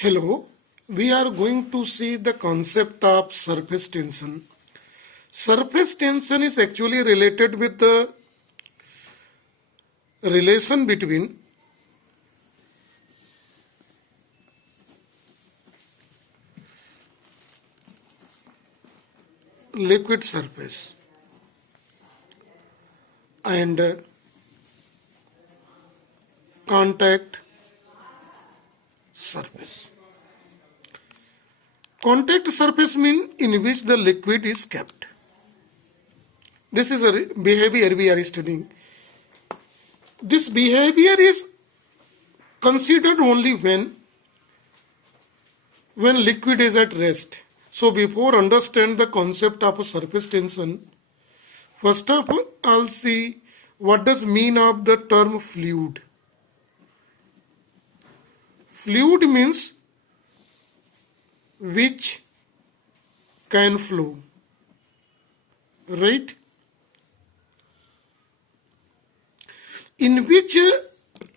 Hello, we are going to see the concept of surface tension. Surface tension is actually related with the relation between liquid surface and contact surface. Contact surface means in which the liquid is kept. This is a behavior we are studying. This behavior is considered only when liquid is at rest. So before understand the concept of a surface tension, first of all I'll see what does mean of the term fluid. Fluid means which can flow, right? In which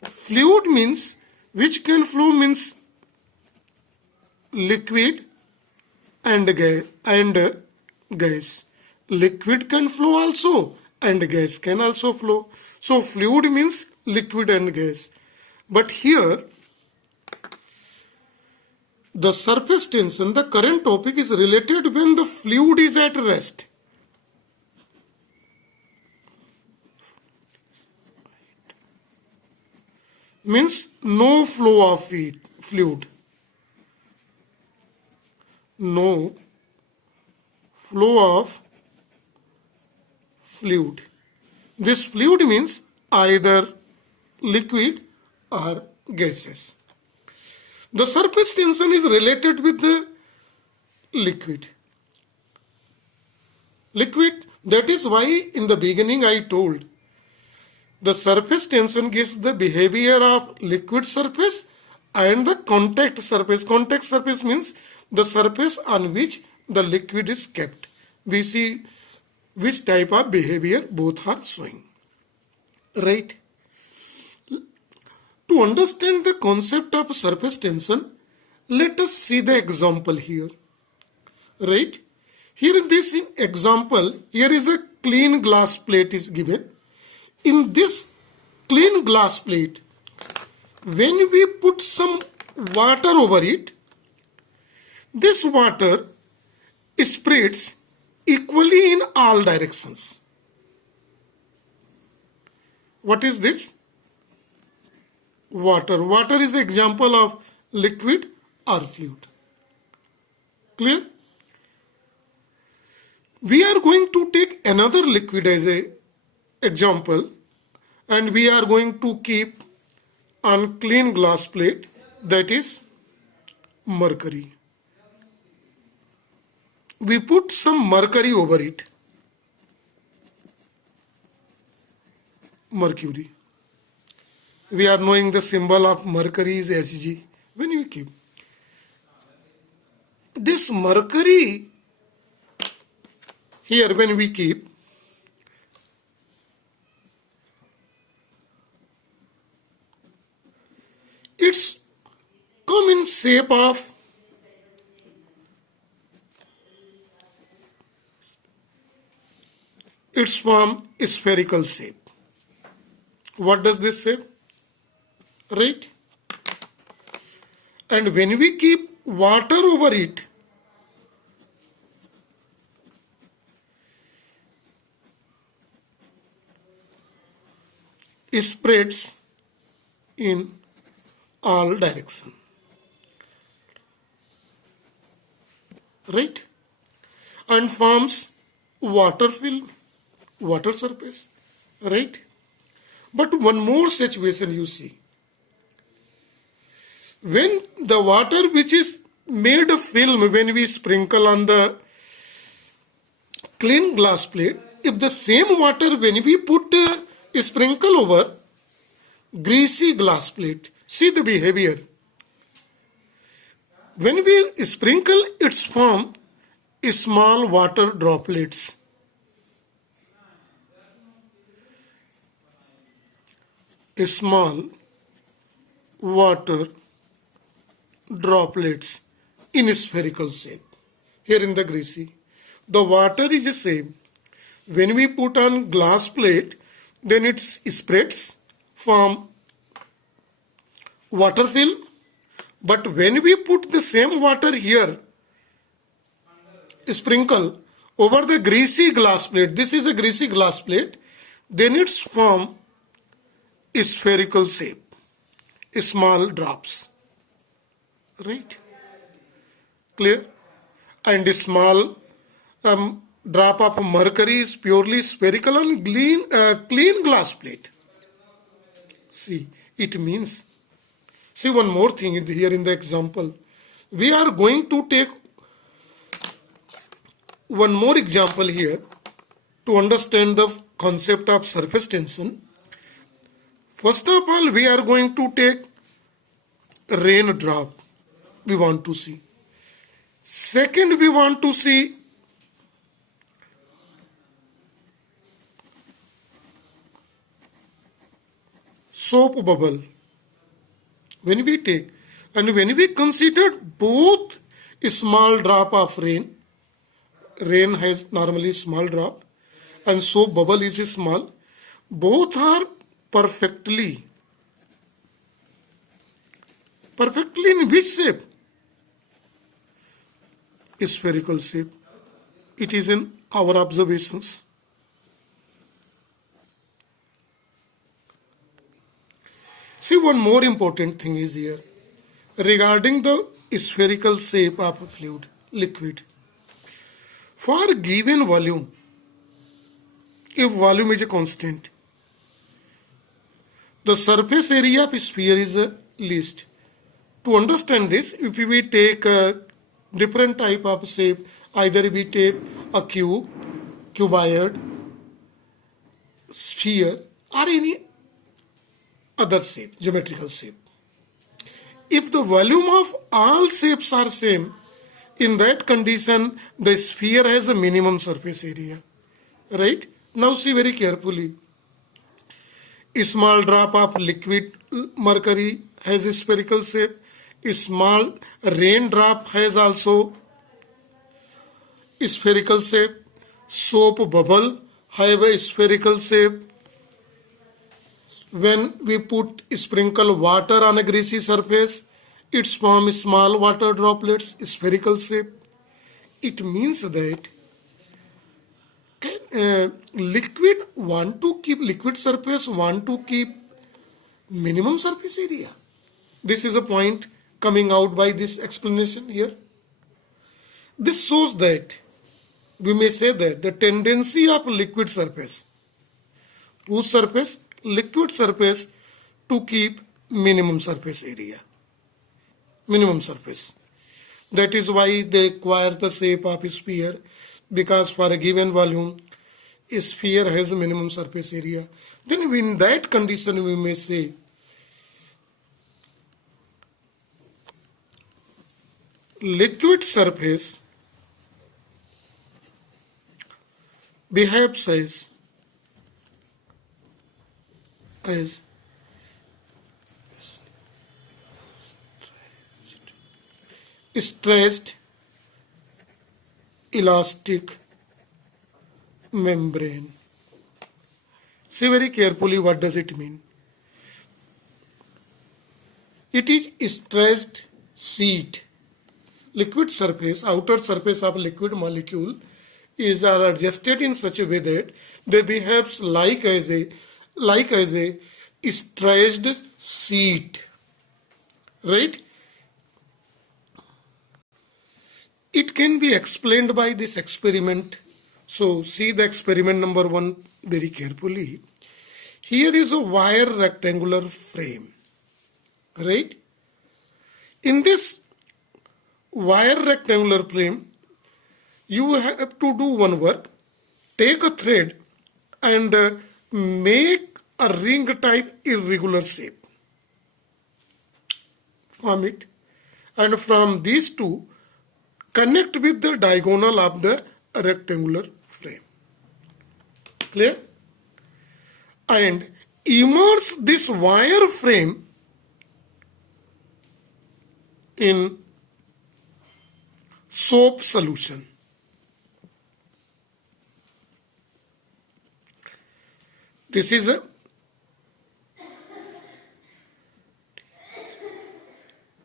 fluid means which can flow means liquid and gas. Liquid can flow also and gas can also flow. So fluid means liquid and gas. But here the surface tension, the current topic is related when the fluid is at rest. Means no flow of fluid. No flow of fluid. This fluid means either liquid or gases. The surface tension is related with the liquid. That is why in the beginning I told the surface tension gives the behavior of liquid surface and the contact surface. Contact surface means the surface on which the liquid is kept. We see which type of behavior both are showing. Right? To understand the concept of surface tension, let us see the example here. Right? Here in this example, here is a clean glass plate is given. In this clean glass plate, when we put some water over it, this water spreads equally in all directions. What is this? Water. Water is an example of liquid or fluid. Clear? We are going to take another liquid as an example, and we are going to keep on clean glass plate, that is mercury. We put some mercury over it. Mercury. We are knowing the symbol of mercury is Hg. When you keep this mercury here, when we keep, it's come in shape of its form spherical shape. What does this say? Right? And when we keep water over it, it spreads in all directions. Right? And forms water film, water surface. Right? But one more situation you see. When the water which is made of film, when we sprinkle on the clean glass plate, if the same water when we put a sprinkle over greasy glass plate, see the behavior. When we sprinkle, its form small water droplets. Small water droplets in spherical shape. Here in the greasy, the water is the same. When we put on glass plate, then it spreads from water film. But when we put the same water here, sprinkle over the greasy glass plate, this is a greasy glass plate, then it's form spherical shape, small drops, right? Clear? And a small drop of mercury is purely spherical on clean glass plate. See, it means, see one more thing here in the example. We are going to take one more example here to understand the concept of surface tension. First of all, we are going to take raindrop. We want to see. Second, we want to see soap bubble. When we take and when we consider both a small drop of rain has normally small drop and soap bubble is small, both are perfectly in which shape? Spherical shape. It is in our observations. See, one more important thing is here regarding the spherical shape of a fluid, liquid. For a given volume, if volume is a constant, the surface area of a sphere is least. To understand this, if we take a different type of shape, either we take a cube, cuboid, sphere, or any other shape, geometrical shape. If the volume of all shapes are same, in that condition, the sphere has a minimum surface area. Right? Now see very carefully. A small drop of liquid mercury has a spherical shape. A small raindrop has also a spherical shape. Soap bubble have a spherical shape. When we put sprinkle water on a greasy surface, it forms small water droplets, spherical shape. It means that liquid surface want to keep minimum surface area. This is a point coming out by this explanation here. This shows that we may say that the tendency of liquid surface, whose surface? Liquid surface, to keep minimum surface area. Minimum surface. That is why they acquire the shape of a sphere, because for a given volume, a sphere has a minimum surface area. Then in that condition we may say liquid surface behaves as stressed elastic membrane. See very carefully what does it mean. It is stressed sheet. Liquid surface, outer surface of liquid molecule is adjusted in such a way that they behaves like as a stressed sheet, right? It can be explained by this experiment. So see the experiment number 1 very carefully. Here is a wire rectangular frame, right? In this wire rectangular frame, you have to do one work. Take a thread and make a ring type irregular shape from it, and from these two connect with the diagonal of the rectangular frame. Clear? And immerse this wire frame in soap solution. This is a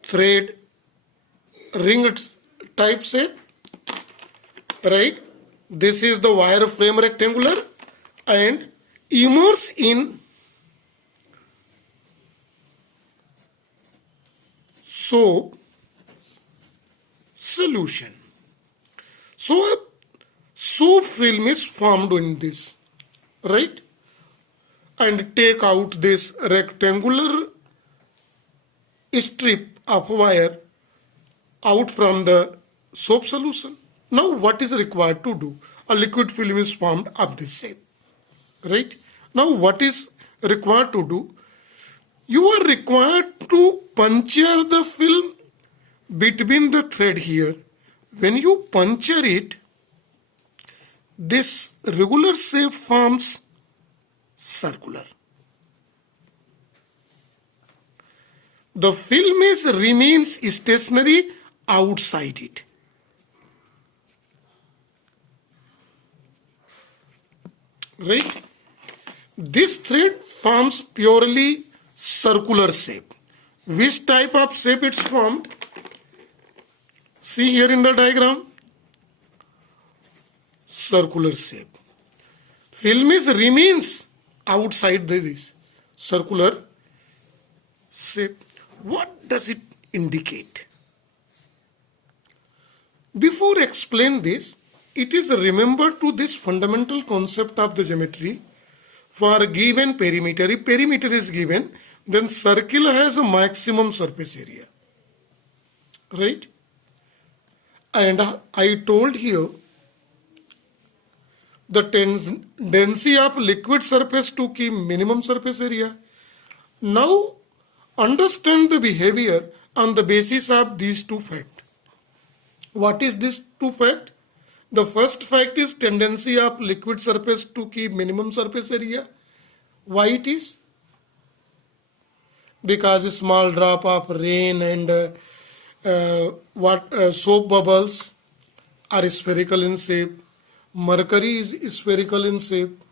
thread ring type shape, right? This is the wire frame rectangular and immerse in soap solution. So a soap film is formed in this, right? And take out this rectangular strip of wire out from the soap solution. Now what is required to do? A liquid film is formed of this shape, right? Now what is required to do? You are required to puncture the film between the thread here. When you puncture it, this regular shape forms circular. The film remains stationary outside it. Right? This thread forms purely circular shape. Which type of shape it's formed? See here in the diagram. Circular shape. Film remains outside this circular shape. What does it indicate? Before explain this, it is remembered to this fundamental concept of the geometry. For a given perimeter, if perimeter is given, then circle has a maximum surface area, right? And I told here the tendency of liquid surface to keep minimum surface area. Now understand the behavior on the basis of these two facts. What is this two fact? The first fact is tendency of liquid surface to keep minimum surface area. Why it is? Because a small drop of rain and soap bubbles are spherical in shape. Mercury is spherical in shape.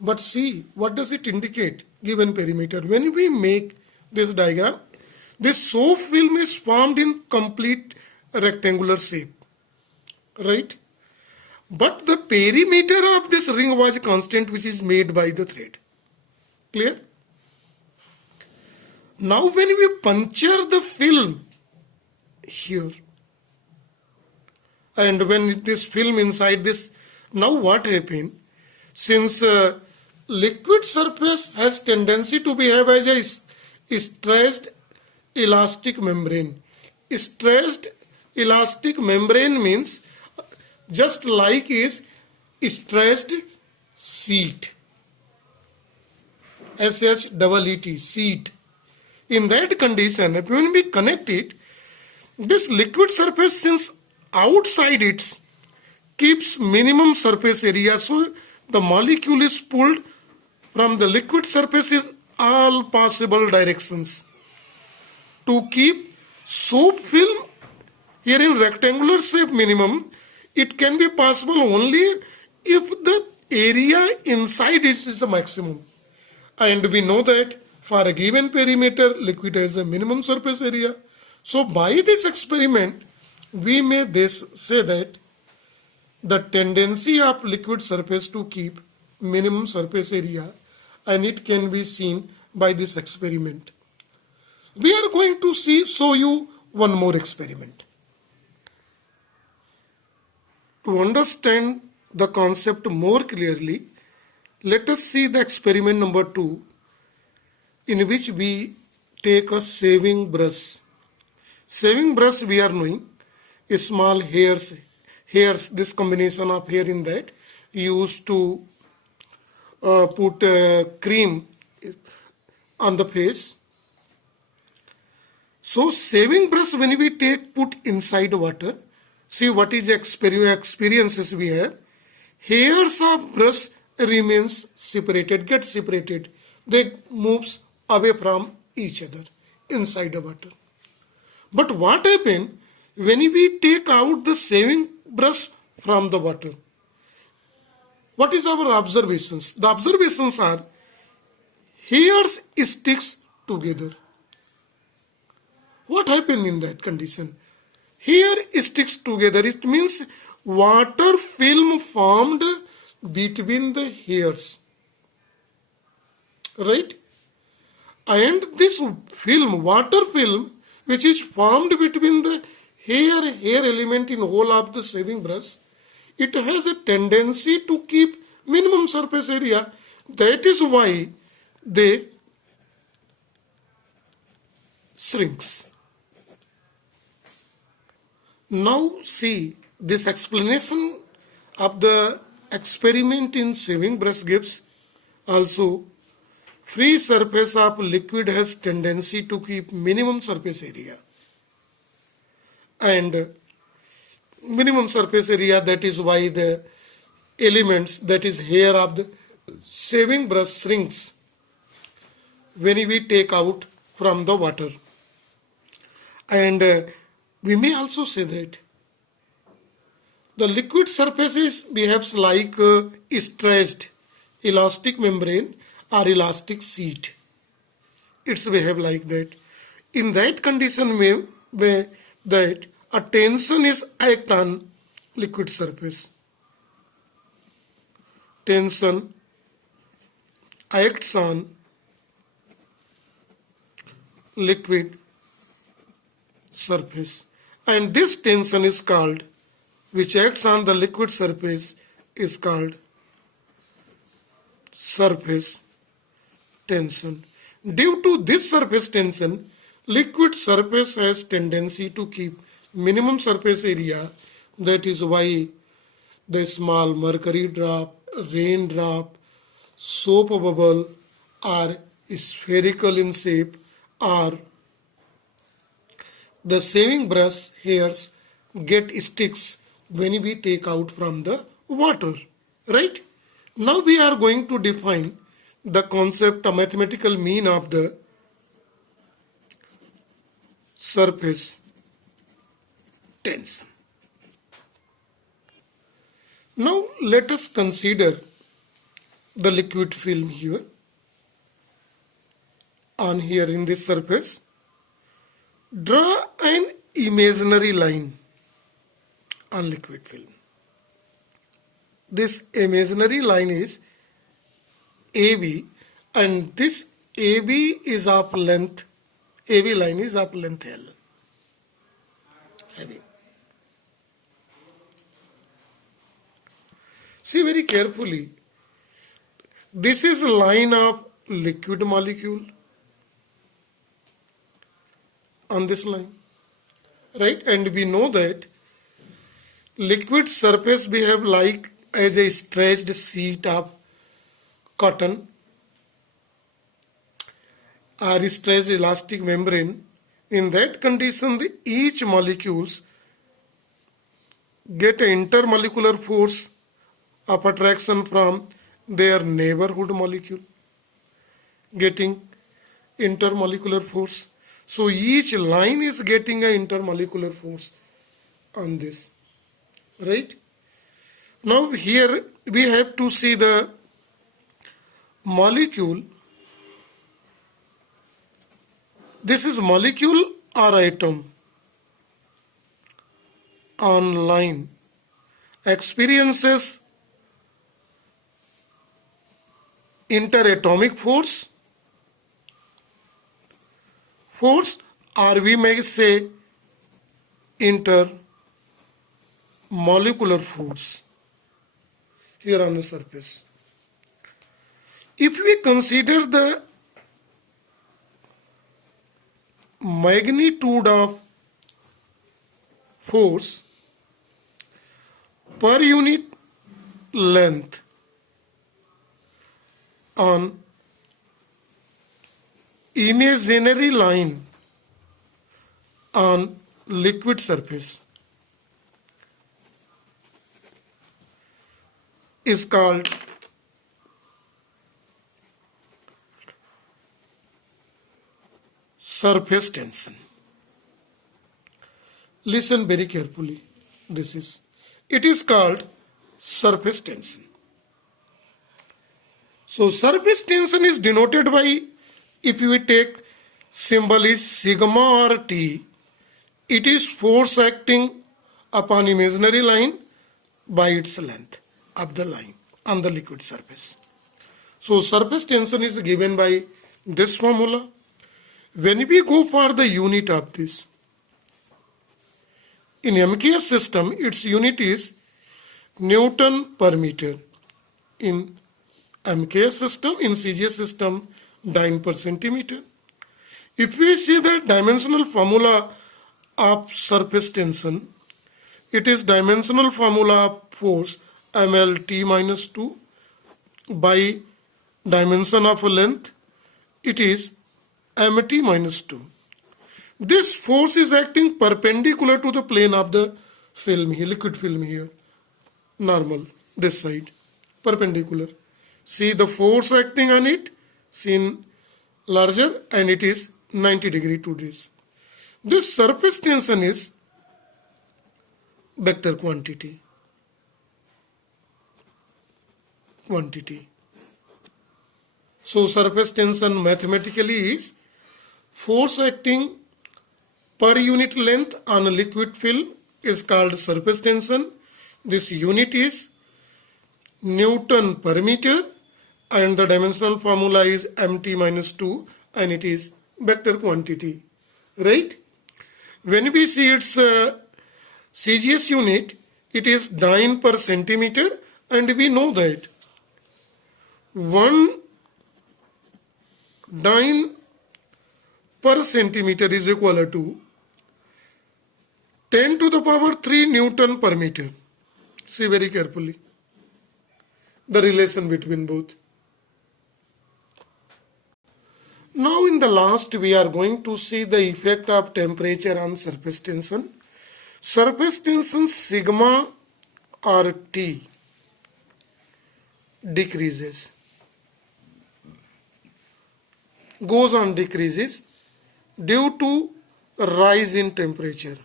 But see, what does it indicate? Given perimeter. When we make this diagram, this soap film is formed in complete rectangular shape, right? But the perimeter of this ring was constant, which is made by the thread. Clear? Now when we puncture the film here, and when this film inside this, now what happened? Since liquid surface has tendency to behave as a stressed elastic membrane. Stressed elastic membrane means just like is stressed sheet. SHEET, sheet. In that condition, when we connect it, this liquid surface, since outside it keeps minimum surface area, so the molecule is pulled from the liquid surface in all possible directions. To keep soap film here in rectangular shape minimum, it can be possible only if the area inside it is the maximum. And we know that for a given perimeter, liquid has a minimum surface area. So by this experiment, we may say that the tendency of liquid surface to keep minimum surface area, and it can be seen by this experiment. We are going to show you one more experiment. To understand the concept more clearly, let us see the experiment number 2, in which we take a shaving brush. Shaving brush, we are knowing, small hairs, this combination of hair in that, used to put cream on the face. So shaving brush, when we put inside water, see what is the experiences we have. Hairs of brush remains separated, get separated. They moves away from each other inside the water. But what happens when we take out the shaving brush from the water? What is our observations? The observations are hairs sticks together. What happens in that condition? Hair sticks together. It means water film formed between the hairs. Right? And this film, water film, which is formed between the hair element in whole of the shaving brush, it has a tendency to keep minimum surface area. That is why they shrinks. Now see this explanation of the experiment in shaving brush gives also free surface of liquid has tendency to keep minimum surface area. And minimum surface area, that is why the elements, that is hair of the shaving brush shrinks when we take out from the water. And we may also say that the liquid surfaces behaves like stretched elastic membrane or elastic sheet. It's behave like that. In that condition, where that a tension is act on liquid surface. Tension acts on liquid surface, and this tension is called, which acts on the liquid surface, is called surface tension. Due to this surface tension, liquid surface has tendency to keep minimum surface area. That is why the small mercury drop, raindrop, soap bubble are spherical in shape, or the shaving brush hairs get sticks when we take out from the water. Right? Now we are going to define the concept, a mathematical mean of the surface tension. Now let us consider the liquid film here on here in this surface. Draw an imaginary line on liquid film. This imaginary line is AB, and this AB is of length, AB line is of length L. Having. See very carefully. This is a line of liquid molecule on this line, right? And we know that liquid surface behave like as a stretched sheet of cotton or stretched elastic membrane. In that condition, each molecules get an intermolecular force of attraction from their neighborhood molecule, getting intermolecular force. So each line is getting an intermolecular force on this, right? Now here we have to see the molecule. This is molecule or atom on line experiences interatomic force, or we may say intermolecular force here on the surface. If we consider the magnitude of force per unit length on imaginary line on liquid surface is called surface tension. Listen very carefully. It is called surface tension. So surface tension is denoted by, if we take symbol is sigma or T, it is force acting upon imaginary line by its length of the line on the liquid surface. So surface tension is given by this formula. When we go for the unit of this, in MKS system, its unit is Newton per meter. In MKS system, in CGS system, dyne per centimeter. If we see the dimensional formula of surface tension, it is dimensional formula of force mlt minus 2 by dimension of length, it is mt minus 2. This force is acting perpendicular to the plane of the film here, liquid film here, normal, this side, perpendicular. See the force acting on it, seen larger, and it is 90 degree to this. This surface tension is vector quantity. So surface tension mathematically is force acting per unit length on a liquid film is called surface tension. This unit is Newton per meter and the dimensional formula is mt minus 2 and it is vector quantity, right? When we see its CGS unit, it is dyne per centimeter, and we know that 1 dyne per centimeter is equal to 10 to the power 3 Newton per meter. See very carefully the relation between both. Now in the last we are going to see the effect of temperature on surface tension. Surface tension sigma or T decreases, goes on decreases due to rise in temperature.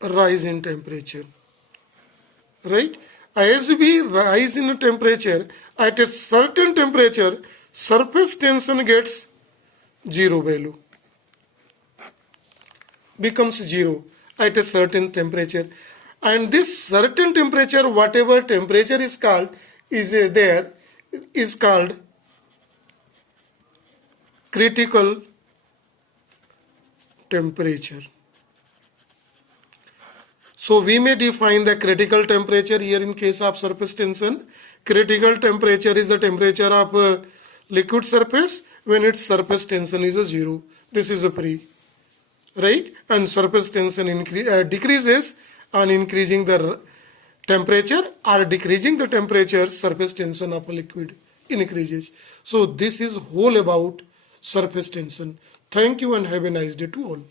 Rise in temperature, right? As we rise in temperature, at a certain temperature, surface tension gets zero value, becomes zero at a certain temperature. And this certain temperature, whatever temperature is called, is called critical temperature. So we may define the critical temperature here in case of surface tension. Critical temperature is the temperature of a liquid surface when its surface tension is a zero. This is a free, right? And surface tension decreases on increasing the temperature, or decreasing the temperature, surface tension of a liquid increases. So this is whole about surface tension. Thank you and have a nice day to all.